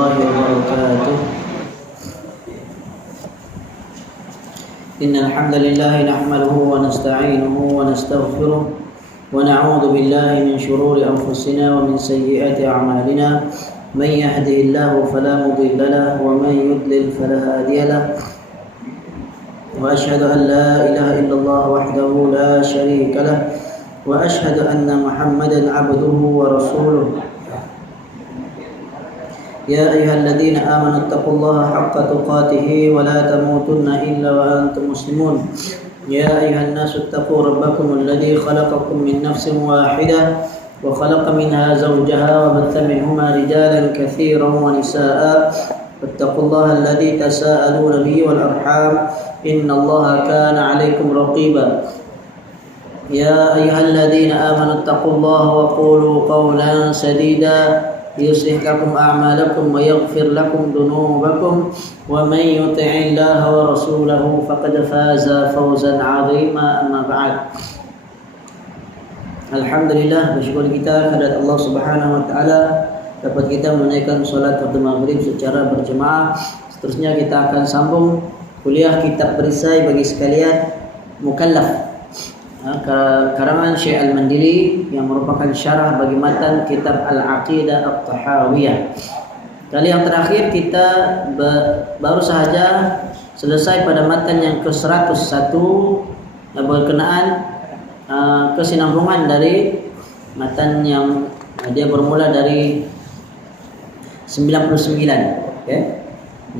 الله وبركاته. إن الحمد لله نحمده ونستعينه ونستغفره ونعوذ بالله من شرور أنفسنا ومن سيئات أعمالنا. من يهده الله فلا مضل له ومن يضلل فلا هادي له. وأشهد أن لا إله إلا الله وحده لا شريك له وأشهد أن محمدا عبده ورسوله. يا أيها الذين آمنوا اتقوا الله حق تقاته ولا تموتن إلا وأنتم مسلمون. يا أيها الناس اتقوا ربكم الذي خلقكم من نفس واحدة وخلق منها زوجها وبث منهما رجالا كثيرا ونساء. واتقوا الله الذي تساءلون به والأرحام إن الله كان عليكم رقيبا. يا أيها الذين آمنوا اتقوا الله وقولوا قولا سديدا يصلح لكم أعمالكم ويغفر لكم ذنوبكم ومن يطع الله ورسوله فقد فاز فوزا عظيما. أما بعد. Alhamdulillah, bersyukur kita kepada Allah Subhanahu wa taala dapat kita menunaikan salat waktu maghrib secara berjemaah. Seterusnya kita akan sambung kuliah kitab perisai bagi sekalian mukallaf karangan Syekh Al-Mandili yang merupakan syarah bagi matan kitab Al-Aqidah At-Tahawiyah. Kali yang terakhir kita baru sahaja selesai pada matan yang ke-101 berkenaan kesinambungan dari matan yang dia bermula dari 99, okay?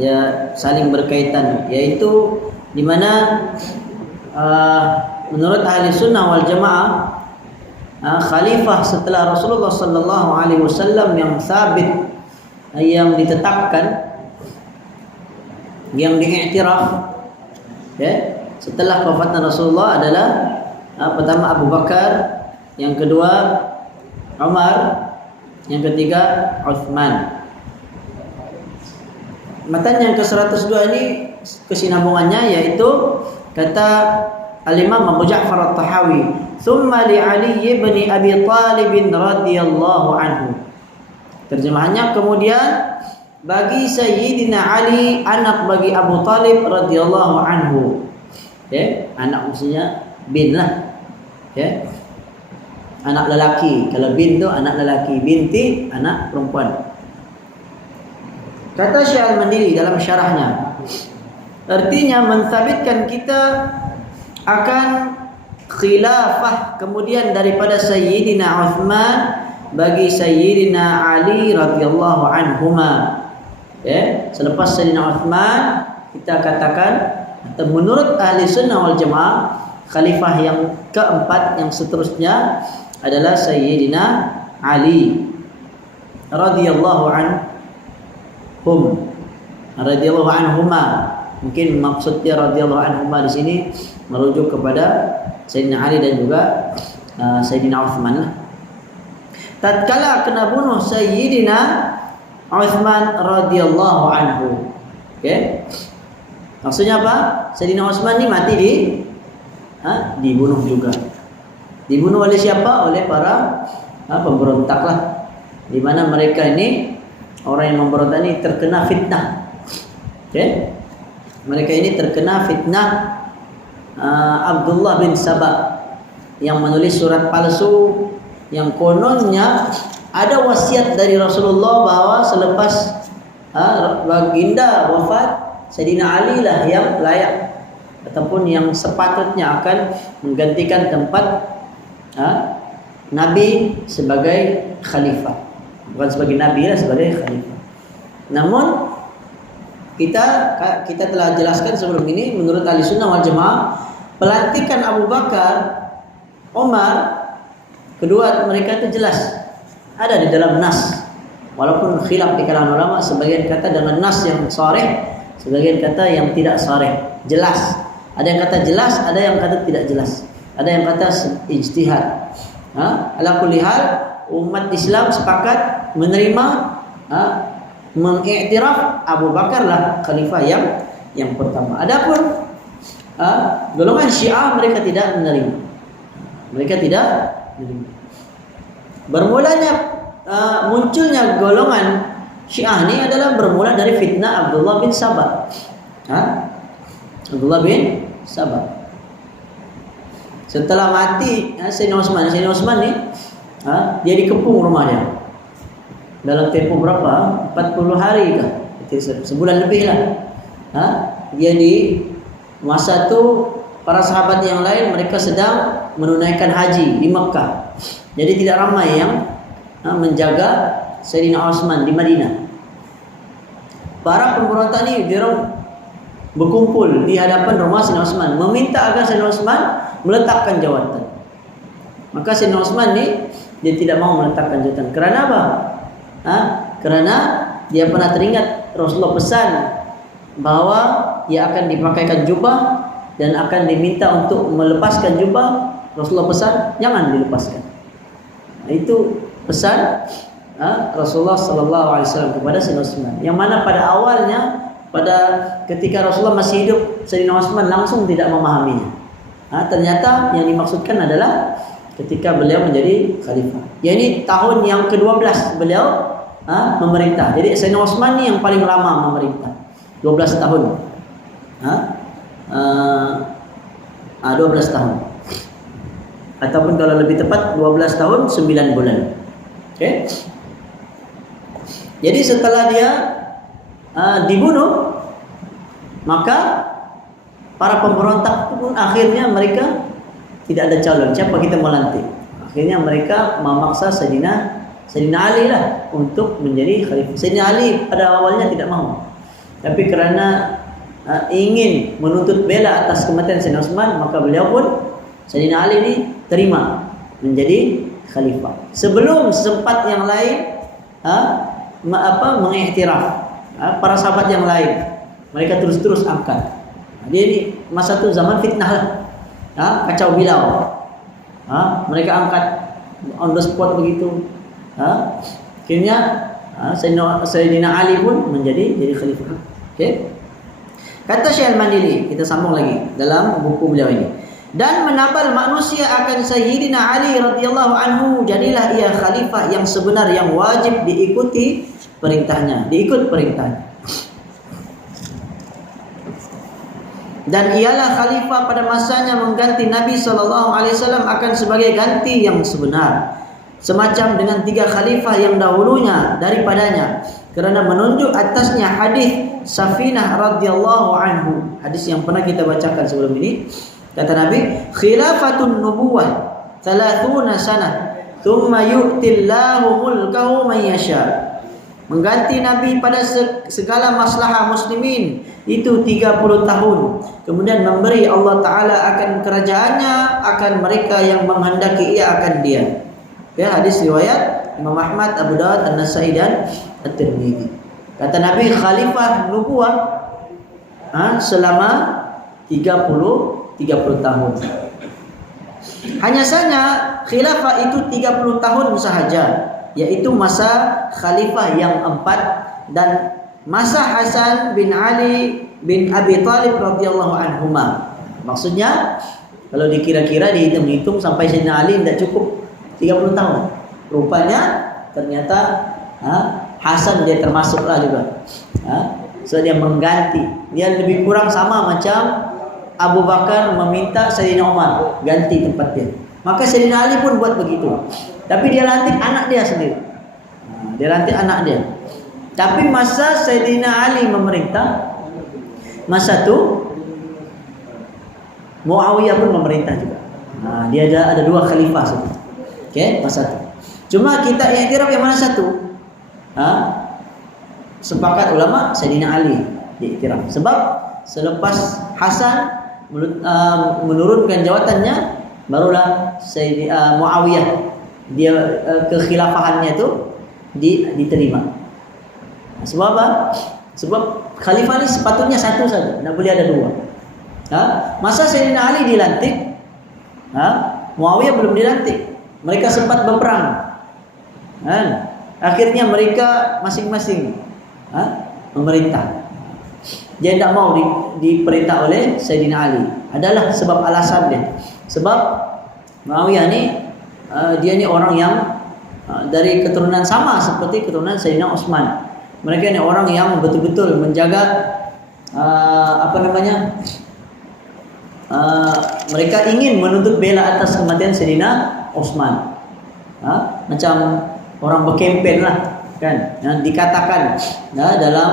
Dia saling berkaitan, yaitu di mana menurut ahli sunnah wal jamaah khalifah setelah Rasulullah sallallahu alaihi wasallam yang sabit, yang ditetapkan, yang diiktiraf, okay, setelah wafatnya Rasulullah adalah pertama Abu Bakar, yang kedua Umar, yang ketiga Uthman. Matan yang ke-102 ini kesinambungannya yaitu kata Al-Imam Abu Ja'far At-Tahawi, "Tsumma li Ali ibn Abi Thalib radhiyallahu anhu." Terjemahannya, kemudian bagi Sayyidina Ali, anak bagi Abu Thalib radhiyallahu anhu. Okay? Anak maksudnya bin lah. Okay? Anak lelaki. Kalau bin tu anak lelaki, binti anak perempuan. Kata Syekh Al-Mandili dalam syarahnya, artinya mensabitkan kita akan khilafah kemudian daripada Sayyidina Uthman bagi Sayyidina Ali radhiyallahu anhuma. Okay? Selepas Sayyidina Uthman, kita katakan atau menurut ahli sunnah wal jamaah khalifah yang keempat yang seterusnya adalah Sayyidina Ali radhiyallahu radhiyallahu anhuma. Mungkin maksudnya radhiyallahu anhuma di sini merujuk kepada Sayyidina Ali dan juga Sayyidina Uthman. Tatkala kena bunuh Sayyidina Uthman radhiyallahu anhu. Okay? Maksudnya apa? Sayyidina Uthman ni mati dibunuh juga. Dibunuh oleh siapa? Oleh para pemberontak lah. Di mana mereka ini, orang yang memberontak ini terkena fitnah. Okay? Mereka ini terkena fitnah Abdullah bin Sabah yang menulis surat palsu yang kononnya ada wasiat dari Rasulullah bahwa selepas baginda wafat, Sayyidina Ali lah yang layak ataupun yang sepatutnya akan menggantikan tempat Nabi sebagai khalifah. Bukan sebagai Nabi lah, sebagai khalifah. Namun kita telah jelaskan sebelum ini, menurut ahli sunnah wal jamaah, pelantikan Abu Bakar, Umar, kedua mereka itu jelas ada di dalam nas. Walaupun khilaf di kalangan ulama, sebagian kata dengan nas yang sharih, sebagian kata yang tidak sharih. Jelas. Ada yang kata jelas, ada yang kata tidak jelas. Ada yang kata ijtihad. Ala kulli hal, umat Islam sepakat menerima, mengiktiraf Abu Bakar lah khalifah yang pertama. Adapun golongan Syiah mereka tidak menerima. Mereka tidak menerima. Bermulanya munculnya golongan Syiah ini adalah bermula dari fitnah Abdullah bin Sabah. Abdullah bin Sabah. Setelah mati Sayyidina Utsman ni, dia dikepung rumah dia. Dalam tempoh berapa? 40 hari kah? Sebulan lebih lah. Dia di masa tu para sahabat yang lain mereka sedang menunaikan haji di Mekah. Jadi tidak ramai yang menjaga Sayyidina Utsman di Madinah. Para pemberontak ni dia berkumpul di hadapan rumah Sayyidina Utsman, meminta agar Sayyidina Utsman meletakkan jawatan. Maka Sayyidina Utsman ni dia tidak mau meletakkan jawatan. Kerana apa? Kerana dia pernah teringat Rasulullah pesan bahawa dia akan dipakaikan jubah dan akan diminta untuk melepaskan jubah. Rasulullah pesan jangan dilepaskan. Itu pesan Rasulullah sallallahu alaihi wasallam kepada Sayyidina Utsman. Yang mana pada awalnya, pada ketika Rasulullah masih hidup, Sayyidina Utsman langsung tidak memahaminya. Ternyata yang dimaksudkan adalah ketika beliau menjadi khalifah. Ini tahun yang ke-12 beliau memerintah. Jadi Sayyidina Utsman ni yang paling lama memerintah. 12 tahun. 12 tahun. Ataupun kalau lebih tepat 12 tahun 9 bulan. Okey. Jadi setelah dia dibunuh, maka para pemberontak pun akhirnya mereka tidak ada calon. Siapa kita mau lantik? Akhirnya mereka memaksa Sayyidina Ali lah untuk menjadi khalifah. Sayyidina Ali pada awalnya tidak mahu. Tapi kerana ingin menuntut bela atas kematian Sayyidina Utsman, maka beliau pun, Sayyidina Ali ini terima menjadi khalifah. Sebelum sempat yang lain mengiktiraf, para sahabat yang lain mereka terus angkat. Dia ni masa tu zaman fitnah lah, kacau bilau. Mereka angkat on the spot begitu. Akhirnya Sayyidina Ali pun menjadi khalifah. Okey. Kata Syekh Al-Mandili, kita sambung lagi dalam buku beliau ini. Dan menabal manusia akan Sayyidina Ali radhiyallahu anhu, jadilah ia khalifah yang sebenar yang wajib diikuti perintahnya, diikut perintahnya. Dan ialah khalifah pada masanya mengganti Nabi SAW akan sebagai ganti yang sebenar, semacam dengan 3 khalifah yang dahulunya daripadanya, kerana menunjuk atasnya hadis Safinah radhiyallahu anhu, hadis yang pernah kita bacakan sebelum ini. Kata Nabi, khilafatun nubuwah 30 sanah thumma yu'tillahu mulkahu man yasha. Mengganti Nabi pada segala maslahah muslimin itu 30 tahun. Kemudian memberi Allah Ta'ala akan kerajaannya akan mereka yang menghendaki ia akan dia. Ya, hadis riwayat Imam Ahmad, Abu Dawud, An-Nasai dan At-Tirmidzi. Kata Nabi, khalifah nubuwah selama 30 tahun. Hanya saja khilafah itu 30 tahun sahaja, yaitu masa khalifah yang 4 dan masa Hasan bin Ali bin Abi Thalib radhiyallahu anhuma. Maksudnya kalau dikira-kira dihitung-hitung sampai Sayyidina Ali tidak cukup 30 tahun. Rupanya ternyata Hasan dia termasuklah juga. So dia mengganti. Dia lebih kurang sama macam Abu Bakar meminta Sayyidina Umar ganti tempat dia. Maka Sayyidina Ali pun buat begitu. Tapi dia lantik anak dia sendiri. Dia lantik anak dia. Tapi masa Sayyidina Ali memerintah, masa tu Muawiyah pun memerintah juga. Dia ada 2 khalifah sebenarnya. Okey, masa tu. Cuma kita iktiraf yang mana satu? Sepakat ulama Sayyidina Ali diiktiraf. Sebab selepas Hasan menurunkan jawatannya, barulah Sayyidina Muawiyah dia kekhilafahannya itu diterima. Sebab apa? Sebab khalifah ni sepatutnya satu saja, tak boleh ada 2. Masa Sayyidina Ali dilantik, Muawiyah belum dilantik. Mereka sempat berperang. Akhirnya mereka masing-masing memerintah. Dia tidak mau diperintah oleh Sayyidina Ali. Adalah sebab alasan dia. Sebab Muawiyah ni dia ni orang yang dari keturunan sama seperti keturunan Sayyidina Utsman. Mereka ini orang yang betul-betul menjaga mereka ingin menuntut bela atas kematian Sayyidina Utsman. Macam orang berkempen lah, kan? Yang dikatakan dalam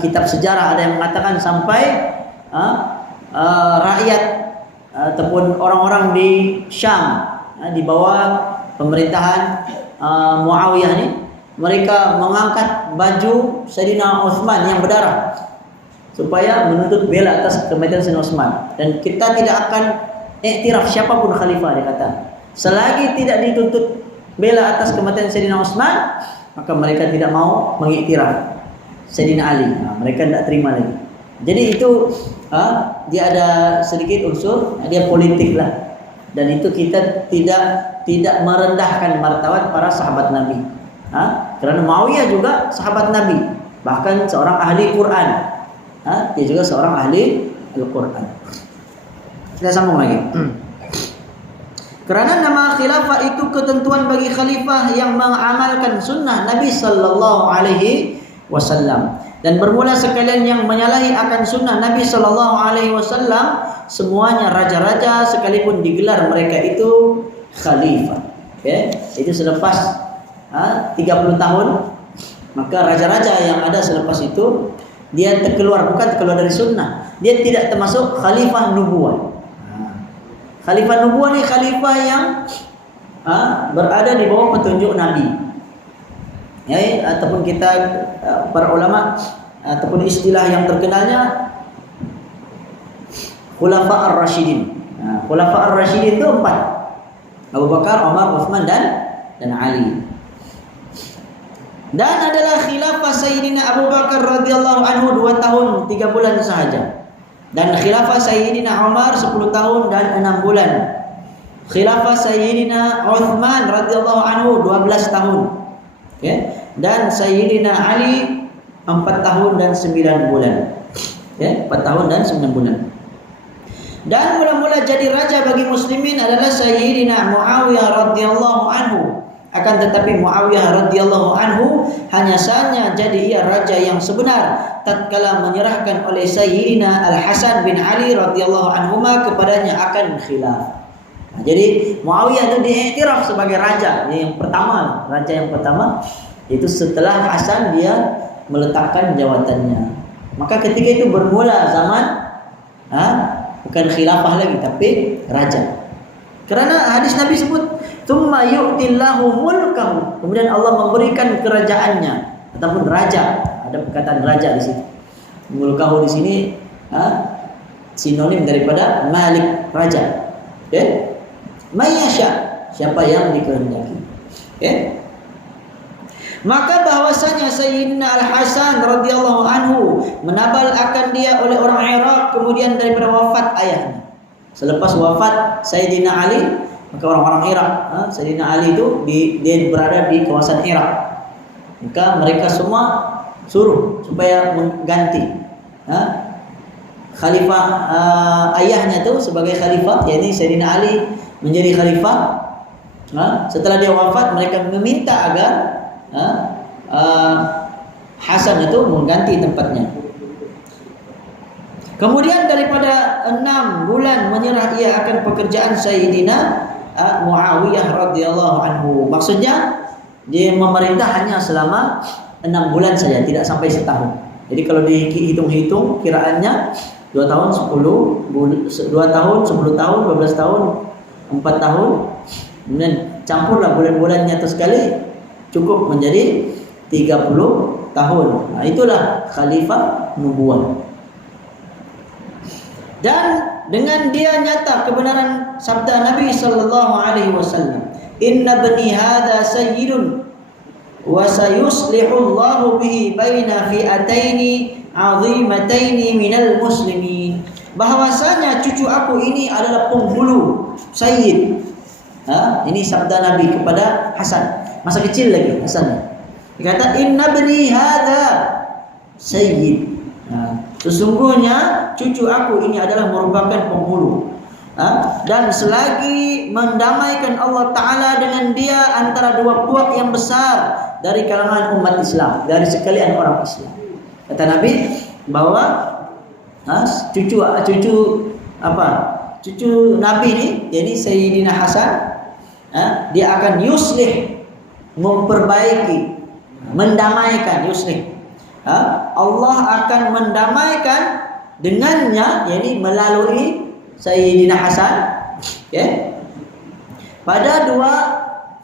kitab sejarah ada yang mengatakan sampai rakyat ataupun orang-orang di Syam di bawah pemerintahan Muawiyah ni, mereka mengangkat baju Sayyidina Utsman yang berdarah supaya menuntut bela atas kematian Sayyidina Utsman. Dan kita tidak akan iktiraf siapapun khalifah, dia kata, selagi tidak dituntut bela atas kematian Sayyidina Utsman, maka mereka tidak mau mengiktiraf Sayyidina Ali. Mereka tidak terima lagi. Jadi itu dia ada sedikit unsur dia politik lah. Dan itu kita tidak merendahkan martabat para sahabat Nabi. Kerana Muawiyah juga sahabat Nabi, bahkan seorang ahli Quran. Dia juga seorang ahli Al-Quran. Kita sambung lagi. Kerana nama khilafah itu ketentuan bagi khalifah yang mengamalkan sunnah Nabi sallallahu alaihi wasallam. Dan bermula sekalian yang menyalahi akan sunnah Nabi sallallahu alaihi wasallam, semuanya raja-raja sekalipun digelar mereka itu khalifah. Okay? Itu selepas 30 tahun, maka raja-raja yang ada selepas itu dia terkeluar dari sunnah. Dia tidak termasuk khalifah nubuwah. Khalifah nubuwah ni khalifah yang berada di bawah petunjuk Nabi. Ya, ataupun kita para ulama ataupun istilah yang terkenalnya Khulafa ar-Rasyidin. Khulafa ar-Rasyidin itu 4. Abu Bakar, Umar, Uthman dan Ali. Dan adalah khilafah Sayyidina Abu Bakar radhiyallahu anhu 2 tahun 3 bulan sahaja. Dan khilafah Sayyidina Umar 10 tahun dan 6 bulan. Khilafah Sayyidina Uthman radhiyallahu anhu 12 tahun. Okay? Dan Sayyidina Ali 4 tahun dan 9 bulan. Okay? 4 tahun dan 9 bulan. Dan mula-mula jadi raja bagi muslimin adalah Sayyidina Muawiyah radhiyallahu anhu. Akan tetapi Muawiyah radhiyallahu anhu hanya saja jadi ia raja yang sebenar tatkala menyerahkan oleh Sayyidina Al-Hasan bin Ali radhiyallahu anhuma kepadanya akan khilafah. Jadi Muawiyah itu diiktiraf sebagai raja yang pertama, itu setelah Hasan dia meletakkan jawatannya. Maka ketika itu bermula zaman bukan khilafah lagi tapi raja. Kerana hadis Nabi sebut tsumma yu'tillahu mulkahu, kemudian Allah memberikan kerajaannya ataupun raja. Ada perkataan raja di situ. Mulkahu di sini sinonim daripada malik, raja. Okay? Mayyasha, siapa yang dikehendaki. Okay? Maka bahwasanya Sayyidina Al-Hasan radhiyallahu anhu menabal akan dia oleh orang Iraq kemudian daripada wafat ayahnya. Selepas wafat Sayyidina Ali, maka orang-orang Iraq, Sayyidina Ali itu dia berada di kawasan Iraq. Maka mereka semua suruh supaya mengganti khalifah ayahnya itu sebagai khalifah, yakni Sayyidina Ali menjadi khalifah. Setelah dia wafat, mereka meminta agar Hasan itu mengganti tempatnya. Kemudian daripada 6 bulan menyerah ia akan pekerjaan Sayyidina Muawiyah radhiyallahu anhu. Maksudnya dia memerintah hanya selama 6 bulan saja, tidak sampai setahun. Jadi kalau dihitung-hitung kiraannya 2 tahun 10 tahun, 12 tahun, 4 tahun. Kemudian campurlah bulan-bulannya itu sekali, cukup menjadi 30 tahun. Itulah khalifah nubuwah. Dan dengan dia nyata kebenaran sabda Nabi sallallahu alaihi wasallam, "Inna bani hadza sayyidun wa sayuslihu Allahu bihi baina fi'ataini 'azimataini minal muslimin." Bahwasanya cucu aku ini adalah penghulu, sayyid. Ini sabda Nabi kepada Hasan. Masa kecil lagi Hasan. Dia kata, "Inna bani hadza sayyid." Sesungguhnya cucu aku ini adalah merupakan penghulu. Dan selagi mendamaikan Allah Ta'ala dengan dia antara dua puak yang besar dari kalangan umat Islam, dari sekalian orang Islam. Kata Nabi bahwa cucu Nabi ini, jadi Sayyidina Hasan, dia akan yuslih, memperbaiki, mendamaikan, yuslih. Allah akan mendamaikan dengannya, yakni melalui Sayyidina Hasan, pada dua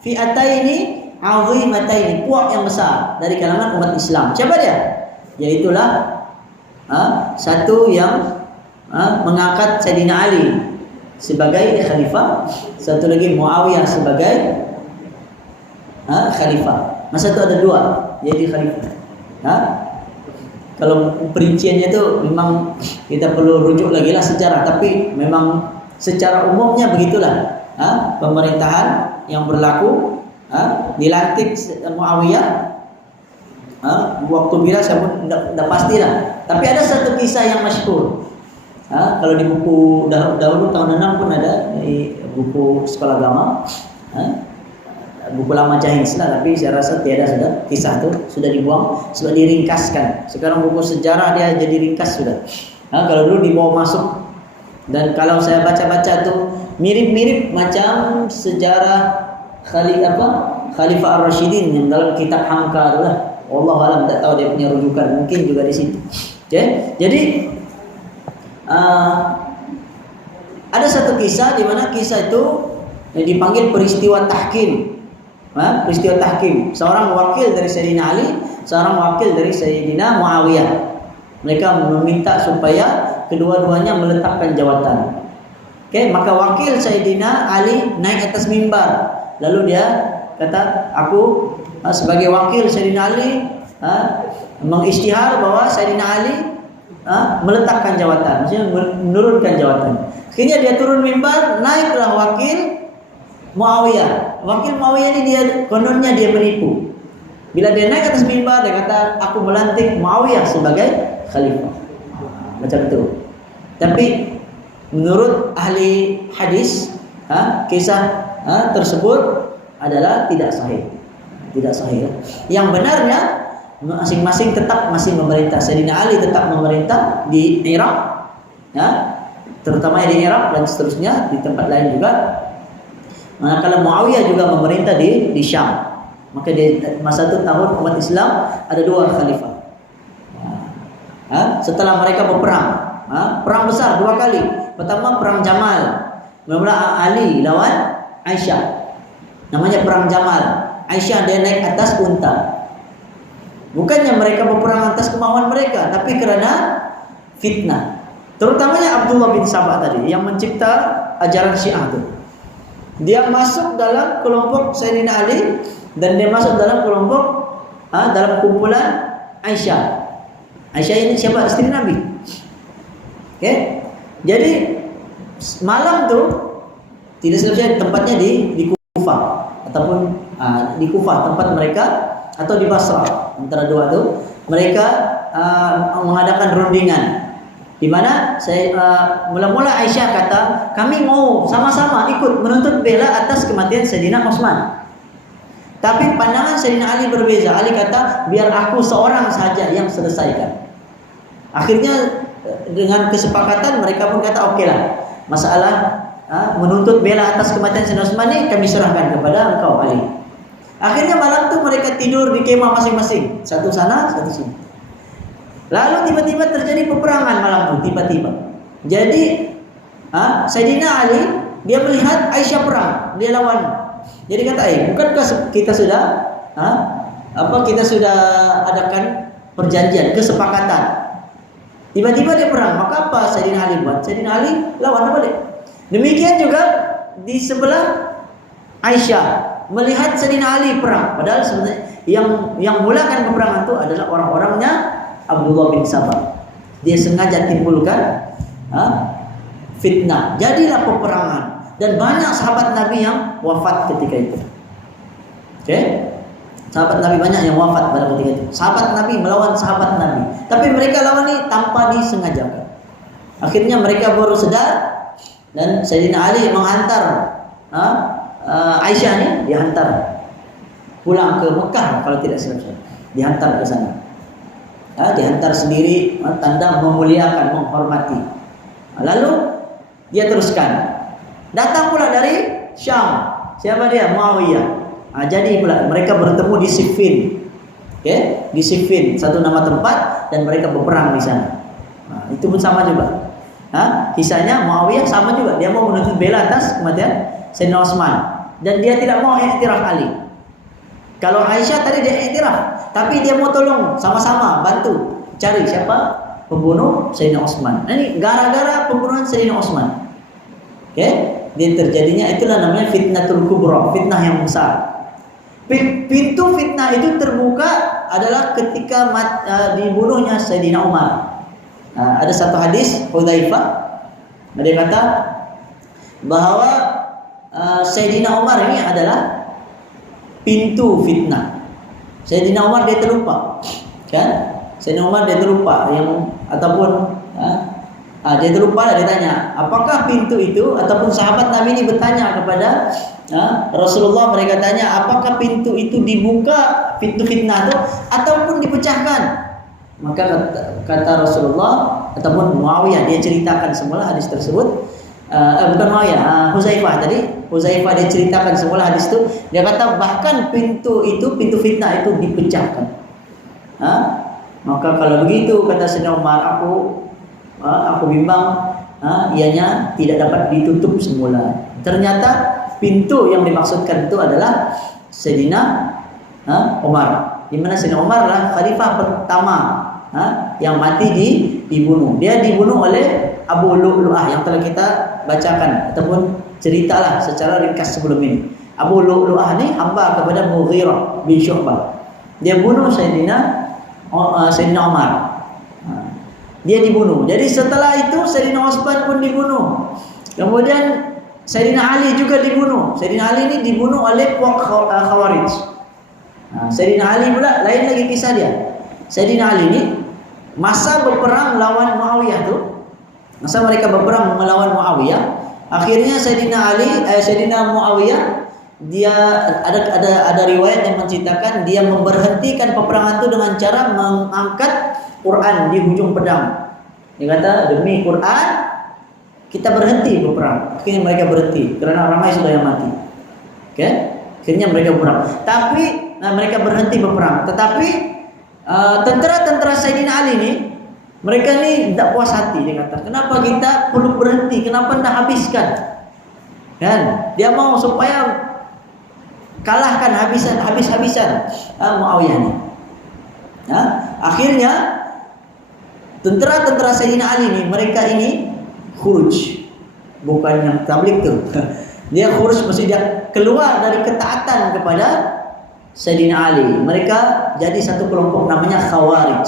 fi'ataini azimataini, puak yang besar dari kalangan umat Islam. Siapa dia? Yaitulah satu yang mengangkat Sayyidina Ali sebagai khalifah, satu lagi Muawiyah sebagai khalifah. Masa itu ada dua jadi khalifah. Kalau perinciannya itu memang kita perlu rujuk lagi lah sejarah, tapi memang secara umumnya begitulah pemerintahan yang berlaku. Dilantik Muawiyah, waktu bila saya pun tidak pastilah, tapi ada satu kisah yang masyhur. Kalau di buku dahulu tahun 6 pun ada di buku sekolah agama, buku lama Jahis lah, tapi saya rasa tiada sudah, kisah itu sudah dibuang sebab diringkaskan. Sekarang buku sejarah dia jadi ringkas sudah. Kalau dulu dibawa masuk, dan kalau saya baca-baca tuh mirip-mirip macam sejarah Khalifah Ar-Rasyidin yang dalam kitab Hamka tu lah. Allah alam, tak tahu dia punya rujukan, mungkin juga di situ. Jadi ada satu kisah di mana kisah itu dipanggil peristiwa tahkim. Peristiwa tahkim. Seorang wakil dari Sayyidina Ali, seorang wakil dari Sayyidina Muawiyah. Mereka meminta supaya kedua-duanya meletakkan jawatan. Maka wakil Sayyidina Ali naik atas mimbar. Lalu dia kata, aku sebagai wakil Sayyidina Ali mengisytihar bahwa Sayyidina Ali meletakkan jawatan, maksudnya menurunkan jawatan. Akhirnya dia turun mimbar, naiklah wakil Muawiyah. Wakil Muawiyah ini dia kononnya dia menipu. Bila dia naik atas mimbar, dia kata, aku melantik Muawiyah sebagai khalifah. Macam itu. Tapi menurut ahli hadis, kisah tersebut adalah tidak sahih. Tidak sahih. Yang benarnya masing-masing tetap masih memerintah. Sayyidina Ali tetap memerintah di Irak, terutama di Irak dan seterusnya di tempat lain juga. Manakala Muawiyah juga memerintah di Syam. Maka di masa itu tahun umat Islam ada dua khalifah. Setelah mereka berperang, perang besar dua kali. Pertama perang Jamal, mula Ali lawan Aisyah. Namanya perang Jamal. Aisyah dia naik atas unta. Bukannya mereka berperang atas kemauan mereka, tapi kerana fitnah. Terutamanya Abdullah bin Sabah tadi yang mencipta ajaran Syiah itu. Dia masuk dalam kelompok Sayyidina Ali dan dia masuk dalam kelompok dalam kumpulan Aisyah. Aisyah ini siapa? Istri Nabi. Jadi malam tu tidak selesai tempatnya di Kufah ataupun di Kufah tempat mereka, atau di Basrah, antara dua tu mereka mengadakan rundingan. Di mana mula-mula Aisyah kata, kami mau sama-sama ikut menuntut bela atas kematian Sayyidina Utsman. Tapi pandangan Sayyidina Ali berbeza. Ali kata, biar aku seorang saja yang selesaikan. Akhirnya dengan kesepakatan mereka pun kata, okeylah, masalah menuntut bela atas kematian Sayyidina Utsman ini kami serahkan kepada engkau Ali. Akhirnya malam tu mereka tidur di kemah masing-masing, satu sana, satu sini. Lalu tiba-tiba terjadi peperangan malam tu, tiba-tiba. Jadi Sayyidina Ali dia melihat Aisyah perang, dia lawan. Jadi kata, bukankah kita sudah kita sudah adakan perjanjian, kesepakatan. Tiba-tiba dia perang, maka apa Sayyidina Ali buat? Sayyidina Ali lawan balik. Demikian juga di sebelah Aisyah melihat Sayyidina Ali perang, padahal sebenarnya yang mulakan peperangan itu adalah orang-orangnya Abdullah bin Sabah. Dia sengaja timbulkan fitnah. Jadilah peperangan dan banyak sahabat Nabi yang wafat ketika itu. Sahabat Nabi banyak yang wafat pada ketika itu. Sahabat Nabi melawan sahabat Nabi, tapi mereka lawan ini tanpa disengajakan. Akhirnya mereka baru sedar Dan Sayyidina Ali menghantar Aisyah ni, dihantar pulang ke Mekah kalau tidak salah saya. Dihantar ke sana. Dihantar sendiri, tanda memuliakan, menghormati. Lalu dia teruskan. Datang pula dari Syam. Siapa dia? Muawiyah. Jadi pula mereka bertemu di Siffin. Okay? Di Siffin, satu nama tempat, dan mereka berperang di sana. Itu pun sama juga. Kisahnya Muawiyah sama juga. Dia mau menuntut bela atas kematian Sayyidina Utsman, dan dia tidak mau iktiraf Ali. Kalau Aisyah tadi dia iktiraf, tapi dia mau tolong sama-sama bantu cari siapa pembunuh Sayyidina Utsman. Ini gara-gara pembunuhan Sayyidina Utsman. Oke, dia terjadinya itulah namanya fitnatul kubra, fitnah yang besar. Pintu fitnah itu terbuka adalah ketika dibunuhnya Sayyidina Umar. Ada satu hadis Hudzaifah, dia kata bahwa Sayyidina Umar ini adalah pintu fitnah. Sayyidina Umar dia terlupa, kan? Sayyidina Umar dia terlupa dia terlupa, dia tanya, apakah pintu itu, ataupun sahabat Nabi ini bertanya kepada Rasulullah, mereka tanya, apakah pintu itu dibuka, pintu fitnah itu, ataupun dipecahkan? Maka kata Rasulullah ataupun Muawiyah, dia ceritakan semula hadis tersebut. Bukan Muawiyah, Hudzaifah tadi. Hudzaifah dia ceritakan semula hadis itu. Dia kata bahkan pintu fitnah itu dipecahkan. Maka kalau begitu kata Sayyidina Umar, aku bimbang, ianya tidak dapat ditutup semula. Ternyata pintu yang dimaksudkan itu adalah Sayyidina Umar. Di mana Sayyidina Umar lah khalifah pertama yang mati dibunuh. Dia dibunuh oleh Abu Lu'lu'ah yang telah kita bacakan ataupun ceritalah secara ringkas sebelum ini. Abu Lu'lu'ah ni hamba kepada Mughirah bin Syu'bah. Dia bunuh Sayyidina Umar. Dia dibunuh. Jadi setelah itu Sayyidina Utsman pun dibunuh. Kemudian Sayyidina Ali juga dibunuh. Sayyidina Ali ini dibunuh oleh Khawarij. Sayyidina Ali pula lain lagi kisah dia. Sayyidina Ali ini masa berperang lawan Muawiyah tu, masa mereka berperang melawan Muawiyah, akhirnya Sayyidina Muawiyah dia ada riwayat yang menceritakan dia memberhentikan peperangan itu dengan cara mengangkat Quran di hujung pedang. Dia kata demi Quran kita berhenti berperang. Akhirnya mereka berhenti karena ramai sudah yang mati. Oke? Akhirnya mereka berperang. Tapi mereka berhenti berperang. Tetapi tentara-tentara Sayyidina Ali ni, mereka ni tidak puas hati. Dia kata, kenapa kita perlu berhenti? Kenapa tidak habiskan? Kan? Dia mau supaya kalahkan habis-habisan Muawiyah ni. Akhirnya tentara-tentara Sayyidina Ali ni, mereka ini khuruj, bukan yang tabligh tu. Dia khuruj, maksud dia keluar dari ketaatan kepada Sayyidina Ali. Mereka jadi satu kelompok namanya Khawarij.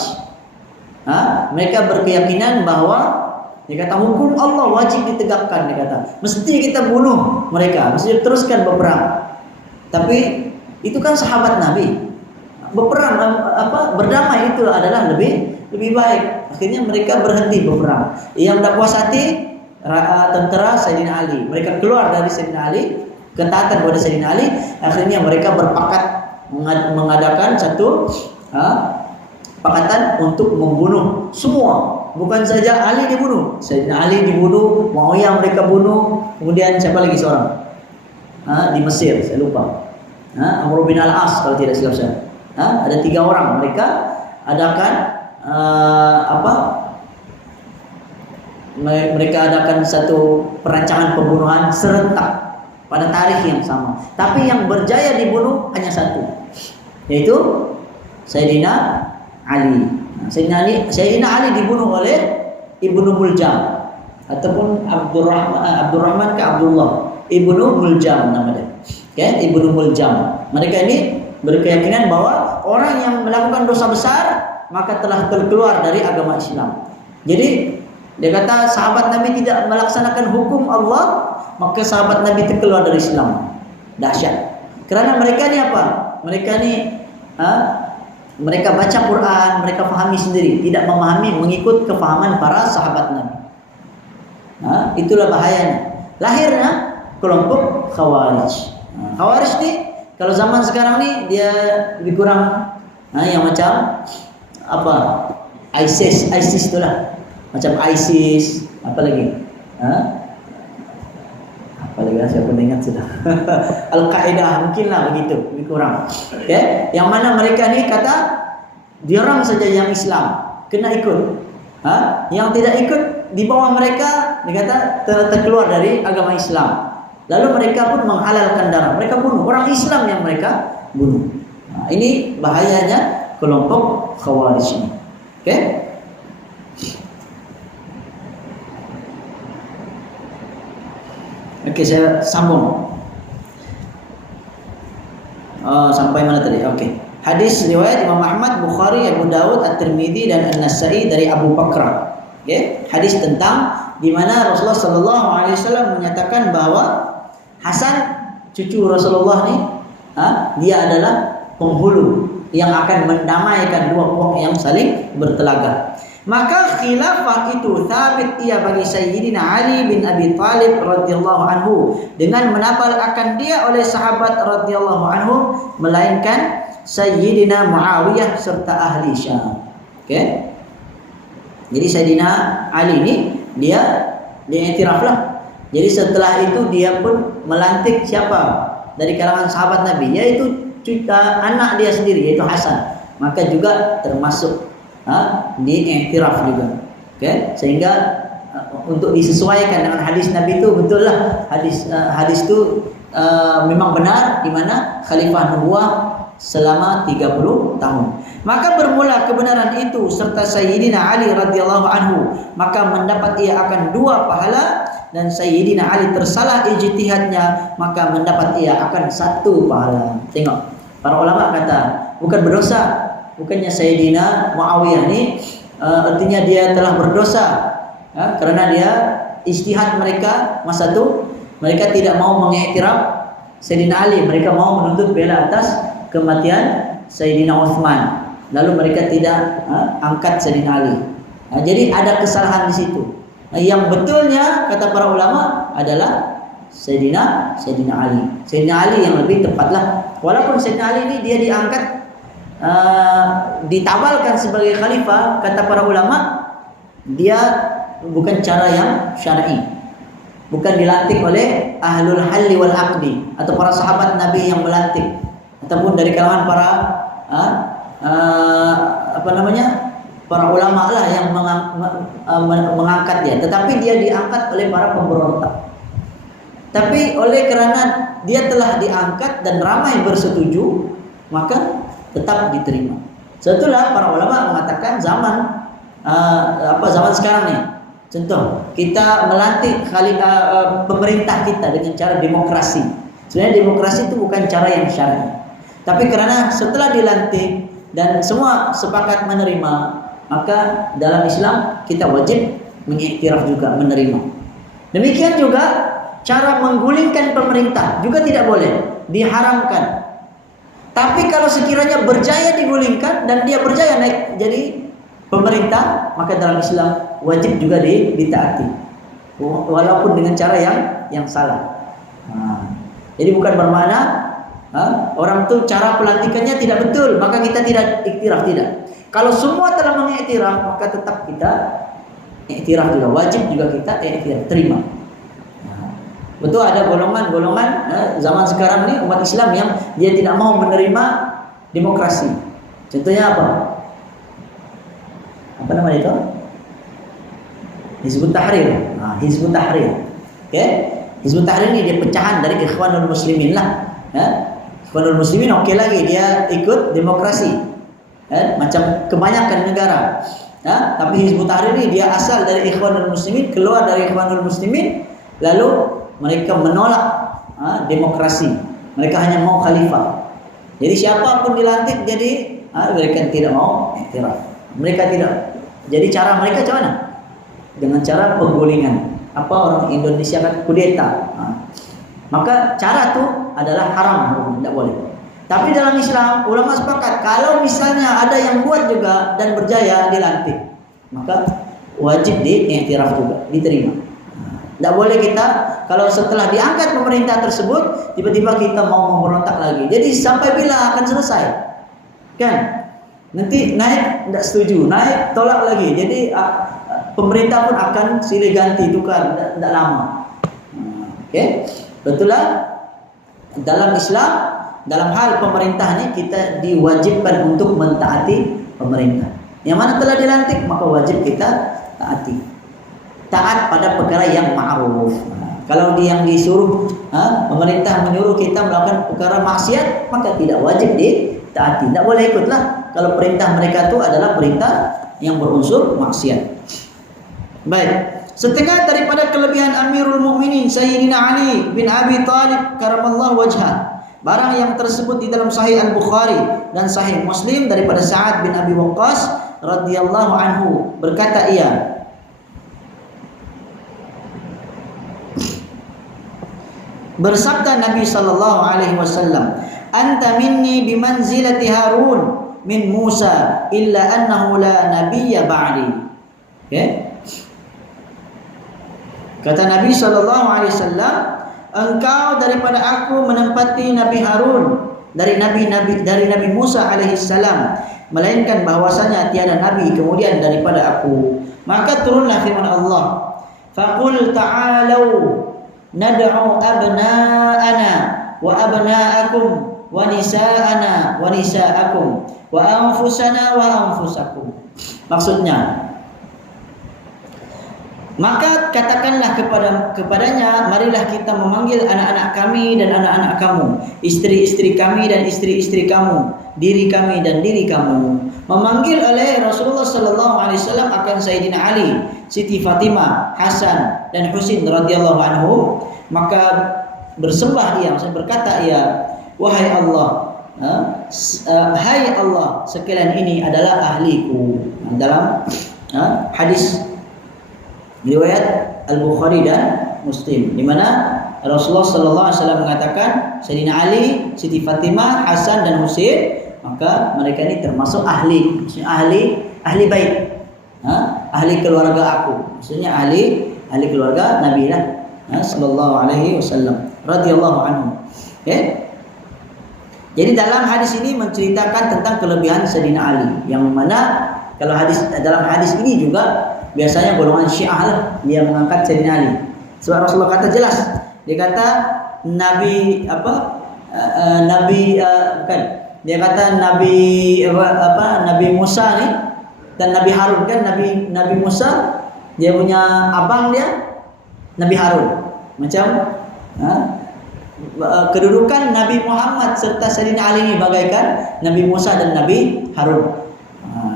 Mereka berkeyakinan bahwa dia kata hukum Allah wajib ditegakkan. Dia kata mesti kita bunuh mereka, mesti teruskan berperang. Tapi itu kan sahabat Nabi. Berperang berdamai itu adalah lebih baik. Akhirnya mereka berhenti berperang. Yang tak puas hati tentara Sayyidina Ali. Mereka keluar dari Sayyidina Ali, ketaatan kepada Sayyidina Ali. Akhirnya mereka berpakat mengadakan satu pakatan untuk membunuh semua. Bukan saja Ali dibunuh, Sayyidina Ali dibunuh, Muawiyah mereka bunuh. Kemudian siapa lagi seorang? Di Mesir, saya lupa. Amr bin Al-As kalau tidak silap saya. Ada 3 orang. Mereka adakan mereka adakan satu perancangan pembunuhan serentak pada tarikh yang sama. Tapi yang berjaya dibunuh hanya satu, yaitu Sayyidina Ali. Sayyidina Ali dibunuh oleh Ibnu Muljam ataupun Abdurrahman ke Abdullah. Ibnu Muljam nama dia. Okay? Ibnu Muljam. Mereka ini berkeyakinan bahwa orang yang melakukan dosa besar maka telah terkeluar dari agama Islam. Jadi dia kata sahabat Nabi tidak melaksanakan hukum Allah, maka sahabat Nabi terkeluar dari Islam. Dahsyat. Karena mereka ni apa? Mereka ni mereka baca Quran, mereka fahami sendiri, tidak memahami mengikut kefahaman para sahabat Nabi. Itulah bahayanya. Lahirnya kelompok Khawarij. Khawarij nih kalau zaman sekarang nih dia lebih kurang yang macam apa? ISIS itulah. Macam ISIS, apa lagi? Apalagi saya pun ingat sudah. Al-Qaeda mungkinlah begitu, lebih kurang. Okay? Yang mana mereka ni kata diorang saja yang Islam kena ikut. Yang tidak ikut di bawah mereka dikata terkeluar dari agama Islam. Lalu mereka pun menghalalkan darah. Mereka bunuh orang Islam yang mereka bunuh. Ini bahayanya kelompok Khawarij ini. Oke? Oke, saya sambung. Sampai mana tadi? Oke. Hadis riwayat Imam Ahmad, Bukhari, Abu Dawud, At-Tirmidzi dan An-Nasa'i dari Abu Bakrah. Oke, hadis tentang di mana Rasulullah sallallahu alaihi wasallam menyatakan bahwa Hasan cucu Rasulullah ni dia adalah penghulu yang akan mendamaikan dua puak yang saling bertelaga. Maka khilafah itu sabit ia bagi Sayyidina Ali bin Abi Thalib radhiyallahu anhu dengan menapalkan dia oleh sahabat radhiyallahu anhu melainkan Sayyidina Muawiyah serta ahli Syam. Okey. Jadi Sayyidina Ali ni dia iktiraflah. Jadi setelah itu dia pun melantik siapa dari kalangan sahabat Nabi, yaitu anak dia sendiri, yaitu Hasan. Maka juga termasuk diiktiraf juga. Okay? Sehingga untuk disesuaikan dengan hadis Nabi itu betul lah hadis itu memang benar, di mana khalifah nubuwah selama 30 tahun. Maka bermula kebenaran itu serta Sayyidina Ali radhiyallahu anhu, maka mendapat ia akan 2 pahala, dan Sayyidina Ali tersalah ijtihadnya, maka mendapat ia akan 1 pahala. Tengok, para ulama kata bukan berdosa, bukannya Sayyidina Muawiyah ni artinya dia telah berdosa karena dia ijtihad mereka masa itu mereka tidak mau mengiktiraf Sayyidina Ali, mereka mau menuntut bela atas kematian Sayyidina Uthman. Lalu mereka tidak angkat Sayyidina Ali. Jadi ada kesalahan di situ. Yang betulnya kata para ulama adalah Sayyidina Ali. Sayyidina Ali yang lebih tepatlah. Walaupun Sayyidina Ali ini dia diangkat ditabalkan sebagai khalifah, kata para ulama dia bukan cara yang syar'i. Bukan dilantik oleh ahlul halli wal aqdi atau para sahabat Nabi yang melantik, ataupun dari kalangan para para ulama lah yang mengangkat dia, tetapi dia diangkat oleh para pemberontak. Tapi oleh kerana dia telah diangkat dan ramai bersetuju, maka tetap diterima. Setelah para ulama mengatakan zaman sekarang ni, contoh kita melantik pemerintah kita dengan cara demokrasi. Sebenarnya demokrasi itu bukan cara yang syar'i. Tapi kerana setelah dilantik dan semua sepakat menerima, maka dalam Islam kita wajib mengiktiraf juga, menerima. Demikian juga cara menggulingkan pemerintah juga tidak boleh, diharamkan. Tapi kalau sekiranya berjaya digulingkan dan dia berjaya naik jadi pemerintah, maka dalam Islam wajib juga ditaati, walaupun dengan cara yang salah. Jadi bukan bermakna orang tu cara pelantikannya tidak betul maka kita tidak iktiraf, tidak. Kalau semua telah mengiktiraf, maka tetap kita iktiraf juga, wajib juga kita iktiraf, terima. Betul ada golongan-golongan zaman sekarang ni umat Islam yang dia tidak mau menerima demokrasi. Contohnya apa? Apa nama itu? Hizbut Tahrir. Hizbut Tahrir. Okey. Hizbut Tahrir ni dia pecahan dari Ikhwanul Muslimin lah. Ikhwanul Muslimin okey lagi, dia ikut demokrasi. Macam kebanyakan negara. Tapi Hizbut Tahrir ni dia asal dari Ikhwanul Muslimin, keluar dari Ikhwanul Muslimin, lalu mereka menolak demokrasi. Mereka hanya mau khalifah. Jadi siapapun dilantik jadi mereka tidak mau iktiraf. Mereka tidak. Jadi cara mereka macam mana? Dengan cara penggulingan. Apa orang Indonesia kan kudeta. Maka cara tu adalah haram, tidak boleh. Tapi dalam Islam ulama sepakat kalau misalnya ada yang buat juga dan berjaya dilantik, maka wajib diiktiraf juga, diterima. Tidak boleh kita kalau setelah diangkat pemerintah tersebut tiba-tiba kita mau memberontak lagi. Jadi sampai bila akan selesai? Kan? Nanti naik tidak setuju, naik tolak lagi. Jadi pemerintah pun akan silih ganti tukar, tidak lama. Okey, betul lah. Dalam Islam, dalam hal pemerintah ni kita diwajibkan untuk mentaati pemerintah. Yang mana telah dilantik maka wajib kita taati. Taat pada perkara yang ma'ruf. Kalau yang disuruh pemerintah menyuruh kita melakukan perkara maksiat, maka tidak wajib ditaati. Tidak boleh ikutlah kalau perintah mereka itu adalah perintah yang berunsur maksiat. Baik, setengah daripada kelebihan Amirul Mukminin Sayyidina Ali bin Abi Thalib karamallahu wajhah, barang yang tersebut di dalam Sahih Al-Bukhari dan Sahih Muslim daripada Sa'ad bin Abi Waqqas radhiyallahu anhu, berkata ia, bersabda Nabi sallallahu alaihi wasallam, "Anta minni bimanzilati Harun min Musa illa annahu la nabiyya ba'di." Okay? Kata Nabi sallallahu alaihi wasallam, engkau daripada aku menempati Nabi Harun dari Nabi Musa alaihi salam, melainkan bahwasanya tiada nabi kemudian daripada aku. Maka turunlah firman Allah, "Faqul ta'alu nad'u abna'ana wa abna'akum wa nisa'ana wa nisa'akum wa anfusana wa anfusakum." Maksudnya, maka katakanlah kepadanya, marilah kita memanggil anak-anak kami dan anak-anak kamu, istri-istri kami dan istri-istri kamu, diri kami dan diri kamu. Memanggil oleh Rasulullah sallallahu alaihi wasallam akan Sayyidina Ali, Siti Fatimah, Hasan dan Husain radhiyallahu anhum, maka bersembah ia, maksudnya berkata ia, wahai Allah, hai Allah, sekalian ini adalah ahliku. Dalam hadis riwayat Al-Bukhari dan Muslim, di mana Rasulullah sallallahu alaihi wasallam mengatakan Sayyidina Ali, Siti Fatimah, Hasan dan Husain, maka mereka ini termasuk ahli, maksudnya ahli bait, ahli keluarga aku, maksudnya ahli keluarga Nabi lah sallallahu alaihi wasallam radhiyallahu anhu. Okay? Jadi dalam hadis ini menceritakan tentang kelebihan Sayyidina Ali, yang mana kalau dalam hadis ini juga biasanya golongan Syiah lah dia mengangkat Sayyidina Ali. Sebab Rasulullah kata jelas, dia kata Nabi dia kata Nabi Musa ni dan Nabi Harun, kan Nabi Musa dia punya abang dia Nabi Harun. Macam kedudukan Nabi Muhammad serta Sayyidina Ali ini bagaikan Nabi Musa dan Nabi Harun.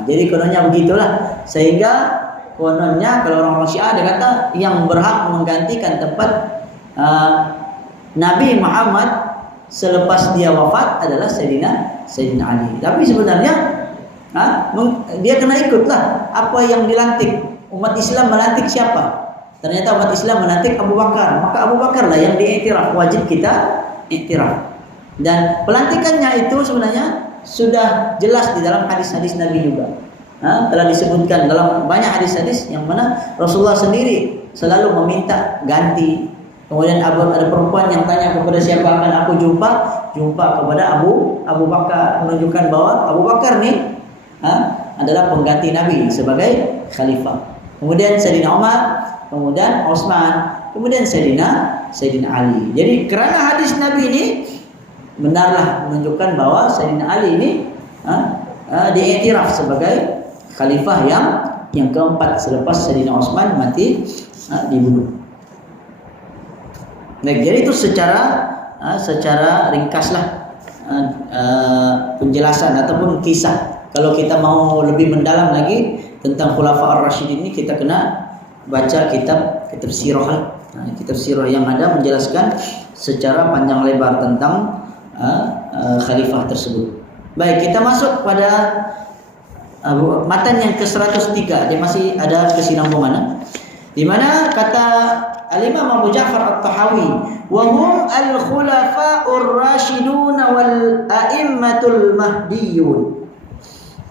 Jadi kononnya begitulah. Sehingga kononnya kalau orang-orang Syiah dia kata yang berhak menggantikan tempat Nabi Muhammad selepas dia wafat adalah Sayyidina Ali. Tapi sebenarnya dia kena ikutlah apa yang dilantik. Umat Islam melantik siapa? Ternyata umat Islam melantik Abu Bakar. Maka Abu Bakar lah yang diiktiraf, wajib kita iktiraf. Dan pelantikannya itu sebenarnya sudah jelas di dalam hadis-hadis Nabi juga. Telah disebutkan dalam banyak hadis-hadis yang mana Rasulullah sendiri selalu meminta ganti. Kemudian ada perempuan yang tanya kepada siapa akan aku jumpa kepada Abu Bakar, menunjukkan bahwa Abu Bakar ni adalah pengganti Nabi sebagai khalifah. Kemudian Sayyidina Umar, kemudian Utsman, kemudian Sayyidina Ali. Jadi kerana hadis Nabi ini benarlah menunjukkan bahwa Sayyidina Ali ini diiktiraf sebagai khalifah yang keempat selepas Sayyidina Utsman mati dibunuh. Baik, jadi itu secara ringkaslah penjelasan ataupun kisah. Kalau kita mau lebih mendalam lagi tentang Khulafa Ar-Rasyidin ini, kita kena baca kitab sirah. Kitab sirah yang ada menjelaskan secara panjang lebar tentang khalifah tersebut. Baik, kita masuk pada matan yang ke-103. Dia masih ada kesinambungan, di mana kata Al-Imam Abu Ja'far At-Tahawi, wa hum al-khulafa'ur rasyidun wal a'immatul mahdiyun.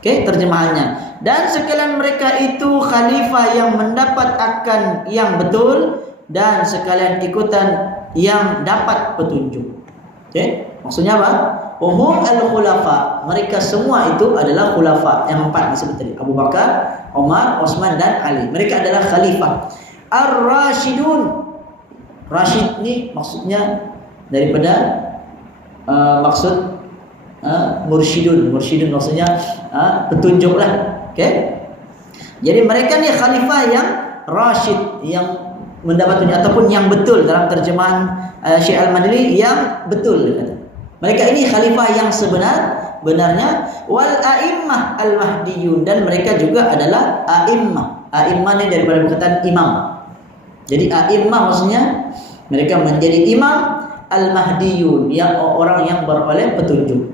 Okey, terjemahannya. Dan sekalian mereka itu khalifah yang mendapat akan yang betul dan sekalian ikutan yang dapat petunjuk. Okey, maksudnya apa? Umum al-khulafa, mereka semua itu adalah khulafa yang 4 disebut tadi, Abu Bakar, Umar, Utsman dan Ali. Mereka adalah khalifah. Ar-Rasyidun, Rasyid ini maksudnya daripada maksud mursyidun. Mursyidun maksudnya petunjuk lah. Okey. Jadi mereka ni khalifah yang rasyid, yang mendapat petunjuk ataupun yang betul, dalam terjemahan Syekh Al-Madli yang betul. Mereka ini khalifah yang sebenarnya wal a'immah al-mahdiyun, dan mereka juga adalah a'immah. A'immah ni daripada perkataan imam. Jadi a'immah maksudnya mereka menjadi imam al-mahdiyun, yang orang yang beroleh petunjuk.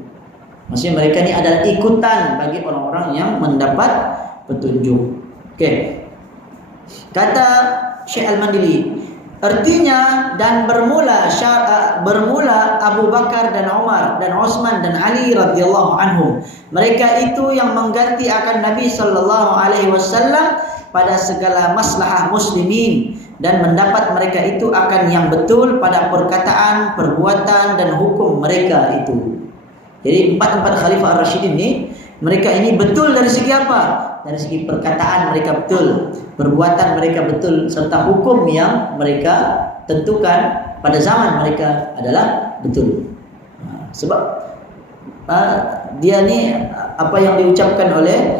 Maksudnya mereka ni adalah ikutan bagi orang-orang yang mendapat petunjuk. Okey. Kata Syekh Al-Mandili, artinya dan bermula Abu Bakar dan Umar dan Utsman dan Ali radhiyallahu anhum. Mereka itu yang mengganti akan Nabi sallallahu alaihi wasallam pada segala maslahah muslimin, dan mendapat mereka itu akan yang betul pada perkataan, perbuatan dan hukum mereka itu. Jadi empat khalifah ar-rasyidin ini, mereka ini betul dari segi apa? Dari segi perkataan mereka betul, perbuatan mereka betul, serta hukum yang mereka tentukan pada zaman mereka adalah betul. Sebab dia ni apa yang diucapkan oleh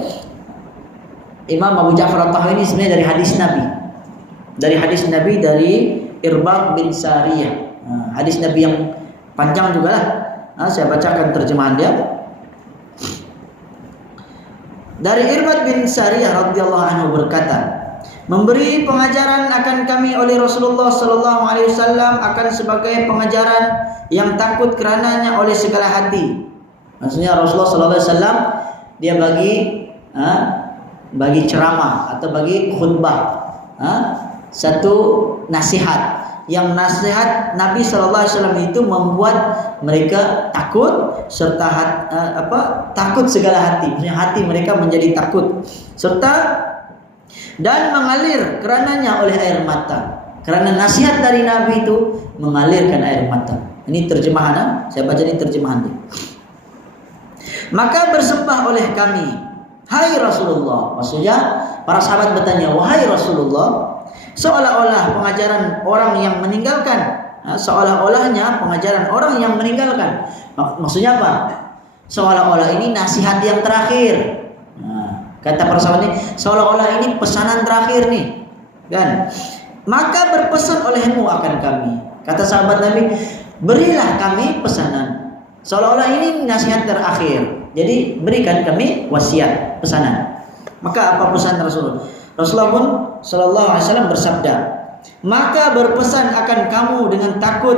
Imam Abu Ja'far At-Tahawi ini sebenarnya dari hadis Nabi. Dari hadis Nabi dari Irbad bin Sariyah. Hadis Nabi yang panjang juga lah. Saya bacakan terjemahan dia. Dari Irbad bin Sariyah radhiyallahu anhu berkata, memberi pengajaran akan kami oleh Rasulullah sallallahu alaihi wasallam akan sebagai pengajaran yang takut kerananya oleh segala hati. Maksudnya Rasulullah sallallahu alaihi wasallam dia bagi ceramah atau bagi khutbah, satu nasihat. Yang nasihat Nabi sallallahu alaihi wasallam itu membuat mereka takut, serta takut segala hati. Maksudnya hati mereka menjadi takut, serta dan mengalir kerananya oleh air mata. Karena nasihat dari Nabi itu mengalirkan air mata. Ini terjemahan, saya baca ini terjemahan dia. Maka bersembah oleh kami, hai Rasulullah. Maksudnya para sahabat bertanya, wahai Rasulullah, seolah-olah pengajaran orang yang meninggalkan, seolah-olahnya pengajaran orang yang meninggalkan. Maksudnya apa? Seolah-olah ini nasihat yang terakhir. Kata para sahabat ini, seolah-olah ini pesanan terakhir nih, kan? Maka berpesan olehmu akan kami. Kata sahabat Nabi, berilah kami pesanan. Seolah-olah ini nasihat terakhir. Jadi berikan kami wasiat, pesanan. Maka apa pesan Rasulullah? Rasulullah pun sallallahu alaihi wasallam bersabda, maka berpesan akan kamu dengan takut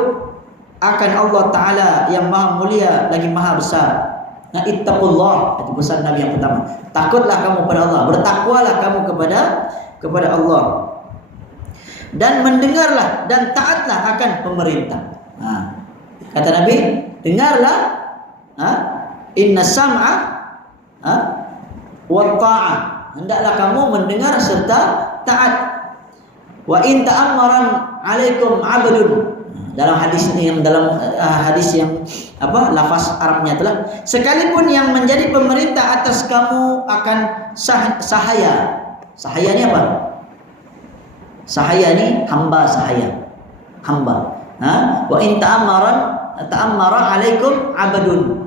akan Allah Ta'ala yang maha mulia lagi maha besar. Nah, ittaqullah, itu pesan Nabi yang pertama. Takutlah kamu kepada Allah, bertakwalah kamu kepada Allah. Dan mendengarlah dan taatlah akan pemerintah. Kata Nabi, dengarlah, inna sam'a wa ta'ah. Hendaklah kamu mendengar serta taat. Wa in ta'ammaran 'alaikum 'abdun. Dalam hadis ini, dalam hadis yang lafaz Arabnya itulah, sekalipun yang menjadi pemerintah atas kamu akan sahaya. Sahaya ni apa? Sahaya ni hamba sahaya. Hamba. Wa in ta'ammara 'alaikum 'abdun.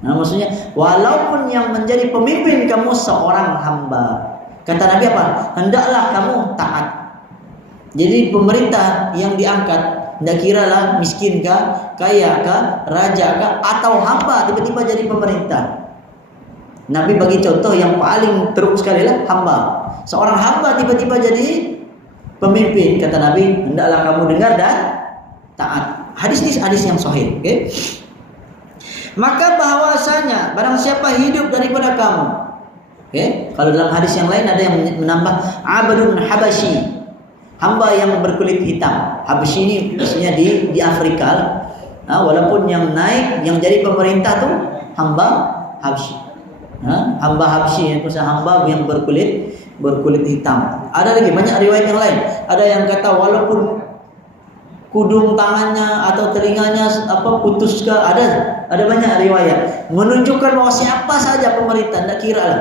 Maksudnya walaupun yang menjadi pemimpin kamu seorang hamba. Kata Nabi apa? Hendaklah kamu taat. Jadi pemerintah yang diangkat, tidak kiralah miskin kah, kaya kah, raja kah, atau hamba tiba-tiba jadi pemerintah. Nabi bagi contoh yang paling teruk sekali lah hamba. Seorang hamba tiba-tiba jadi pemimpin. Kata Nabi, hendaklah kamu dengar dan taat. Hadis ini hadis yang sahih. Okay? Maka bahwasanya barang siapa hidup daripada kamu, kalau dalam hadis yang lain ada yang menambah abdun habashi, hamba yang berkulit hitam. Habsyi ini maksudnya di Afrika. Walaupun yang naik, yang jadi pemerintah tuh hamba Habsyi. Hamba Habsyi, maksudnya hamba yang berkulit hitam. Ada lagi banyak riwayat yang lain. Ada yang kata walaupun kudung tangannya atau telinganya putus ke, ada banyak riwayat menunjukkan bahwa siapa saja pemerintah, tidak kira lah,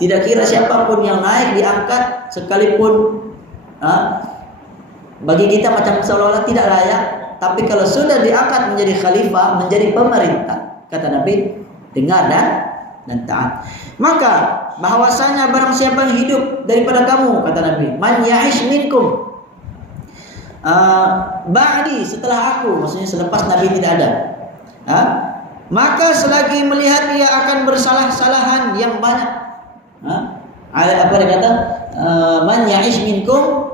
tidak kira siapapun yang naik diangkat sekalipun, bagi kita macam seolah-olah tidak layak, tapi kalau sudah diangkat menjadi khalifah, menjadi pemerintah, kata Nabi, dengar dan taat. Maka bahwasanya barang siapa yang hidup daripada kamu, kata Nabi, man ya'ish minkum ba'di, setelah aku, maksudnya selepas Nabi tidak ada, maka selagi melihat dia akan bersalah-salahan yang banyak, apa dia kata, man ya'ish minkum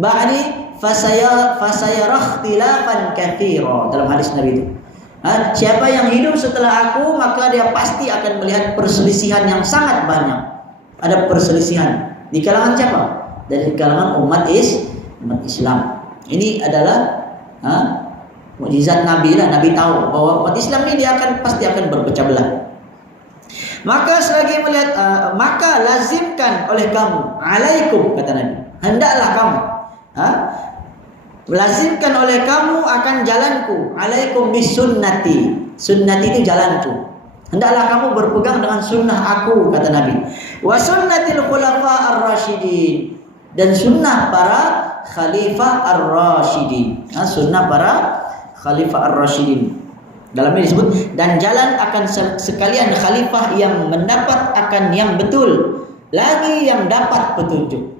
ba'di fasayarah ikhtilafan katsira, dalam hadis Nabi itu. Siapa yang hidup setelah aku, maka dia pasti akan melihat perselisihan yang sangat banyak. Ada perselisihan di kalangan siapa? Dari kalangan umat Islam. Ini adalah mukjizat Nabi lah. Nabi tahu bahwa umat Islam ini dia pasti akan berpecah belah. Maka selagi melihat, maka lazimkan oleh kamu, alaikum, kata Nabi, hendaklah kamu, lazimkan oleh kamu akan jalanku, alaikum bisunnati, sunnati itu jalanku, hendaklah kamu berpegang dengan sunnah aku, kata Nabi, wa sunnatil khulafa ar-rasyidin, dan sunnah para khalifah ar-rasyidin, sunnah para khalifah ar-rasyidin. Dalam ini disebut, dan jalan akan sekalian khalifah yang mendapat akan yang betul, lagi yang dapat petunjuk.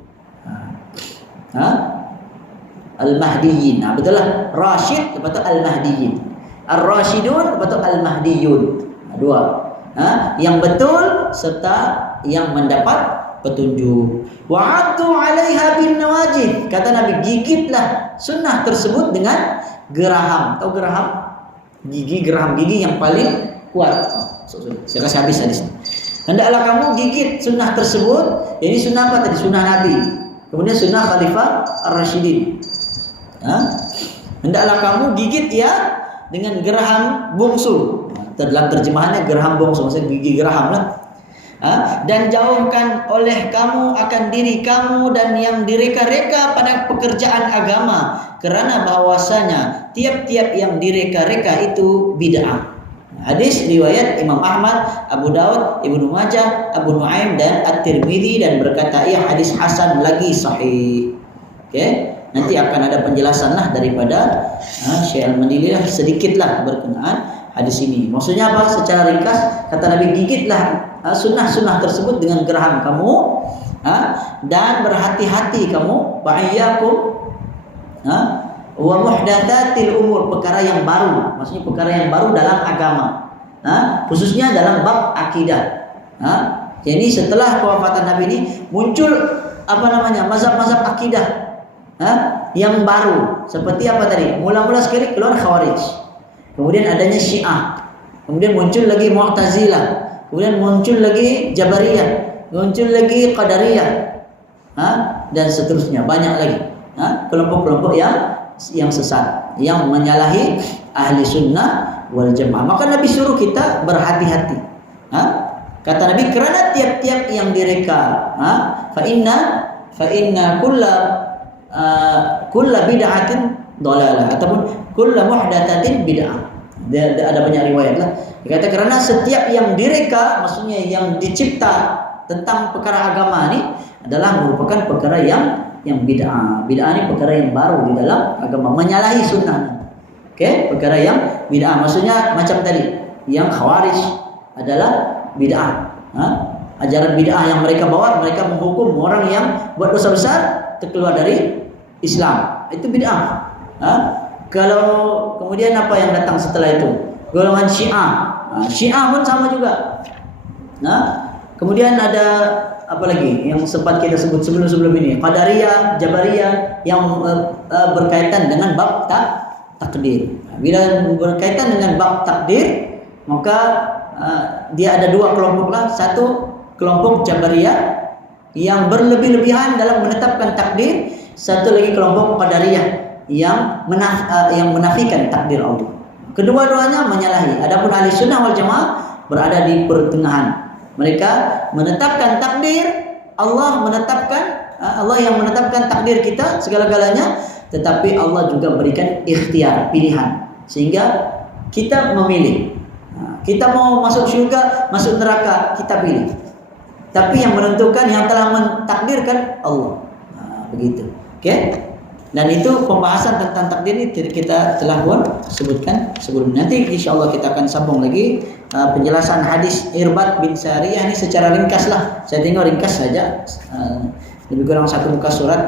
Al-Mahdiyin, betul lah. Rasyid betul Al-Mahdiyin. Ar-Rasyidun betul Al-Mahdiyun. Dua. Yang betul serta yang mendapat petunjuk. Wa'addu 'alaiha bin nawajid. Kata Nabi, gigitlah sunnah tersebut dengan geraham. Tahu geraham? Geraham gigi yang paling kuat. Saya kasih habis hadisnya. Hendaklah kamu gigit sunnah tersebut. Jadi sunnah apa tadi? Sunnah Nabi. Kemudian sunnah Khalifah Ar-Rasyidin. Hendaklah kamu gigit ya dengan geraham bungsu. Dalam terjemahannya geraham bungsu, maksudnya gigi geraham lah. Dan jauhkan oleh kamu akan diri kamu dan yang direka-reka pada pekerjaan agama, kerana bahwasanya tiap-tiap yang direka-reka itu bid'ah. Hadis riwayat Imam Ahmad, Abu Daud, Ibnu Majah, Abu Nuaim dan At-Tirmidzi, dan berkata ia hadis hasan lagi sahih. Oke. Nanti akan ada penjelasan lah daripada Syekh Al-Mandili lah, sedikit lah berkenaan hadis ini. Maksudnya apa? Secara ringkas kata Nabi, gigitlah sunnah-sunnah tersebut dengan geraham kamu, dan berhati-hati kamu, ba'iyyakum wa muhdatsatil umur, perkara yang baru, maksudnya perkara yang baru dalam agama, khususnya dalam bab akidah. Jadi setelah kewafatan Nabi ini muncul mazhab-mazhab akidah yang baru, seperti apa tadi? Mula-mula sekali keluar Khawarij, kemudian adanya Syiah, kemudian muncul lagi Mu'tazilah, kemudian muncul lagi Jabariyah, muncul lagi Qadariyah, dan seterusnya, banyak lagi kelompok-kelompok yang sesat, yang menyalahi ahli sunnah wal jamaah. Maka Nabi suruh kita berhati-hati. Kata Nabi, kerana tiap-tiap yang direka, fa inna kulla bid'atin dhalalah, ataupun kulla muhdatsatin bid'ah. Ada banyak riwayat lah. Dikata kerana setiap yang direka, maksudnya yang dicipta tentang perkara agama ini adalah merupakan perkara yang bid'ah. Bid'ah ini perkara yang baru di dalam agama, menyalahi sunnah. Oke, perkara yang bid'ah. Maksudnya macam tadi, yang Khawarij adalah bid'ah. Ajaran bid'ah yang mereka bawa, mereka menghukum orang yang buat dosa besar terkeluar dari Islam, itu bid'ah. Kalau kemudian apa yang datang setelah itu? Golongan Syiah. Syiah pun sama juga. Kemudian ada apa lagi yang sempat kita sebut sebelum ini? Qadariyah, Jabariyah, yang berkaitan dengan bab takdir. Bila berkaitan dengan bab takdir, maka dia ada dua kelompok lah. Satu kelompok Jabariyah yang berlebih-lebihan dalam menetapkan takdir, satu lagi kelompok Qadariyah yang menafikan takdir Allah. Kedua-duanya menyalahi. Adapun ahli sunnah wal jamaah berada di pertengahan. Mereka menetapkan takdir, Allah yang menetapkan takdir kita segala-galanya, tetapi Allah juga berikan ikhtiar, pilihan, sehingga kita memilih. Kita mau masuk syurga, masuk neraka, kita pilih. Tapi yang menentukan, yang telah mentakdirkan Allah. Begitu. Oke? Dan itu pembahasan tentang takdir ini kita telah sebutkan sebelumnya. Nanti insya Allah kita akan sambung lagi penjelasan hadis Irbad bin Sariyah ini secara ringkas lah. Saya tengok ringkas saja, lebih kurang 1 muka surat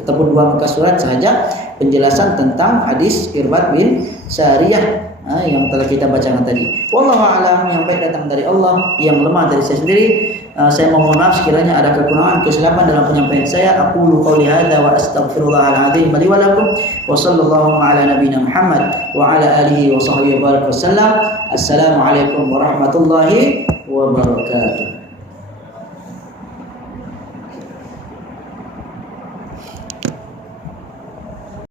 ataupun 2 muka surat saja penjelasan tentang hadis Irbad bin Sariyah yang telah kita bacakan tadi. Wallahu a'lam, yang baik datang dari Allah, yang lemah dari saya sendiri. Saya mohon maaf sekiranya ada kekurangan, kesilapan dalam penyampaian saya. Aqulu qouli hadza wa astaghfirullahal azim li wa lakum wa sallallahu ala nabiyyina Muhammad wa ala alihi wa sahbihi wa barik wasallam. Assalamualaikum warahmatullahi wabarakatuh.